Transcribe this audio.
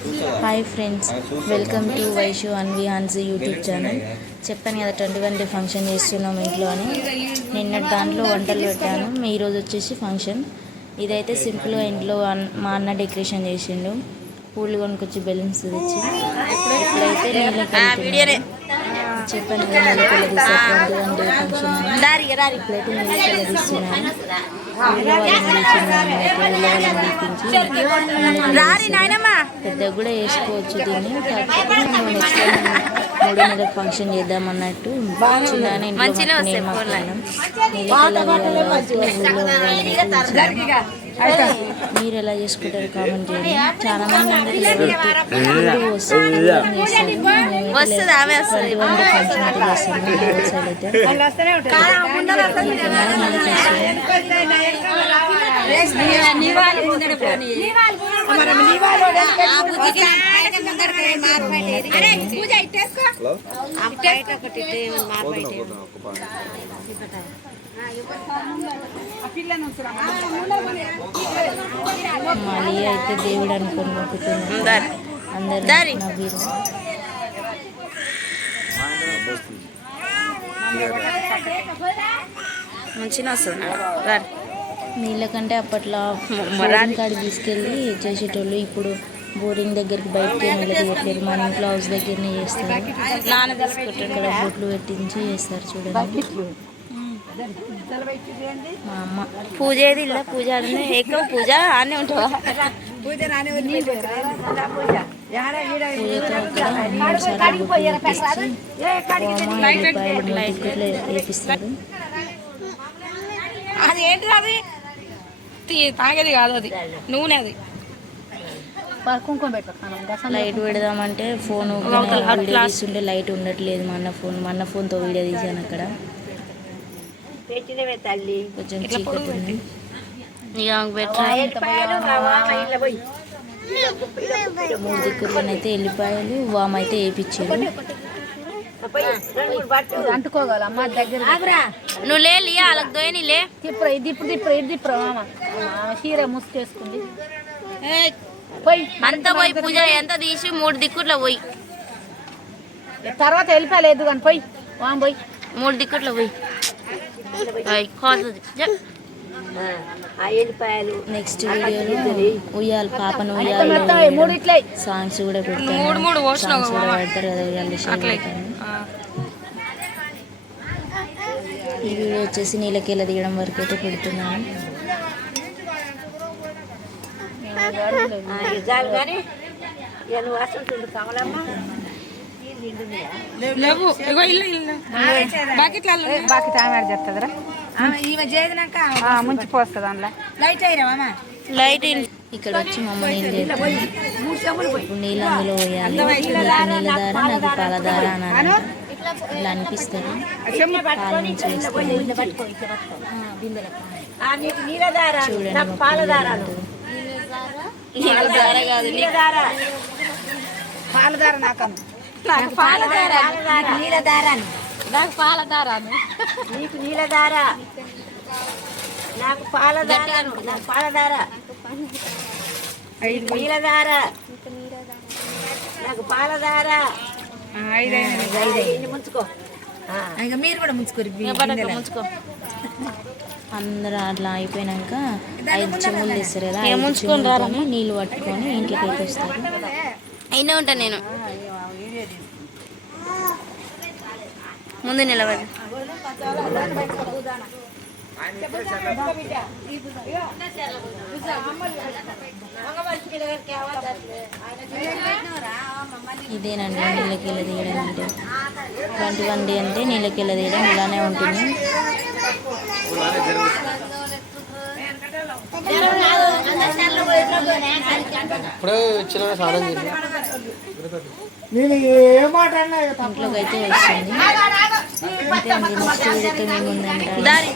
Hi friends, welcome to Vaishu Anvi Hansi YouTube channel. చెప్పాను కదా 21 day function చేస్తున్నాం ఇంట్లో అని. నిన్న దాంట్లో వంటలు పెట్టాను. ఈరోజు వచ్చేసి ఫంక్షన్. ఇదైతే సింపుల్గా ఇంట్లో మా అన్న డెకరేషన్ చేసిండు. పూలు కొనుక్కొచ్చి బెలూన్స్ తెచ్చి ఇప్పుడైతే చెప్పాను కదా నీళ్ళకెళ్ళ తీస్తారు 21 డే ఫంక్షన్ అని. ఇప్పుడైతే నీళ్ళకెళ్ళ తీస్తున్నాను. పెద్దగా కూడా వేసుకోవచ్చు దీన్ని. కాకపోతే మేము నెక్స్ట్ 3 నెలల ఫంక్షన్ చేద్దాం అన్నట్టు చిన్నగానే మీరు ఎలా చేసుకుంటారు కామెంట్ చేయండి. చాలా మంది మళ్ళీ అయితే దేవుడు అనుకుని మొక్కుతున్నారు అందరు నవ్వీరు. మంచిగా వస్తుంది నీళ్ళ కంటే అప్పట్లో బోరింగ్ కాడికి తీసుకెళ్ళి చేసేటోళ్ళు. ఇప్పుడు బోరింగ్ దగ్గరికి బయటకి నీళ్ళు తీయట్లేదు. మన ఇంట్లో హౌస్ దగ్గరనే చేస్తారు. ఇక్కడ బొట్లు పెట్టించి చేస్తారు చూడండి. మా అమ్మ పూజ ఏది ఇలా పూజ ఎక్కువ పూజ అన్నీ ఉంటావా పూజతో వేపిస్తారు. అది ఏంటి అది తాగేది కాదు, అది నూనె. అది లైట్ పెడదామంటే ఫోన్ వీడియో తీస్తుంటే లైట్ ఉండట్లేదు. మా అన్న ఫోన్తో వీడియో తీసాను. అక్కడ కొంచెం చీకటి ఉంది. ఇక 3 దిక్కులనైతే ఎల్లిపాయలు వామ్ అయితే వేయించారు. అంటుకోగల అమ్మ దగ్గర నువ్వు లే వాళ్ళకి దోయని లే ఇప్పుడు ఇది చీర ముసుకేసుకుంది పోయి అంతా పోయి పూజ ఎంత తీసి 3 దిక్కుట్లో పోయి తర్వాత వెళ్ళిపోయలేదు కానీ పోయి వామ్ పోయి 3 దిక్కుట్లో పోయి నెక్స్ట్ వీడియోలో ఉయ్యాల పాపను ఉయ్యాల సాంగ్స్ కూడా పెడతారు. సాంగ్స్ కూడా పెడతారు కదా ఉయ్యాల. ఈ వీడియో వచ్చేసి నీళ్ళకెళ్ళ తీయడం వరకు అయితే పెడుతున్నాను. చెప్తుందిరా ముంచిపోస్తుంది అందులో లైట్. ఇక్కడ వచ్చి మమ్మ నీళ్ళు ఇప్పుడు నీళ్ళు అందులో పోయాలి. నీళ్ళ దార నాకు పాల దార అని ఇట్లా అనిపిస్తుంది. పాల నుంచి పాలదార నాకు పాలదార నీలదారాను నాకు పాలదారాను నీకు నీలదార నాకు పాలదారాను నాకు పాలదార నీలదార నాకు పాలదార ముంచుకో. ఇక మీరు కూడా ముంచుకో. అందరూ అట్లా అయిపోయినాక 5 చెమ్ములు తీస్తారు కదా. ముంచుకొని నీళ్ళు పట్టుకొని ఇంట్లోకి అయితే వస్తారు. అయినా ఉంటాను నేను ముందు నిలబడి. ఇదేనండి నీళ్ళకెళ్ళ తీయడం అంటే. 21 డే అంటే నీళ్ళకెళ్ళ తీయడం ఇలానే ఉంటుంది. ఇంట్లోకి అయితే వస్తుంది. అంతే అండి. నెక్స్ట్ వీడియోతో మేము ఉందంటారు.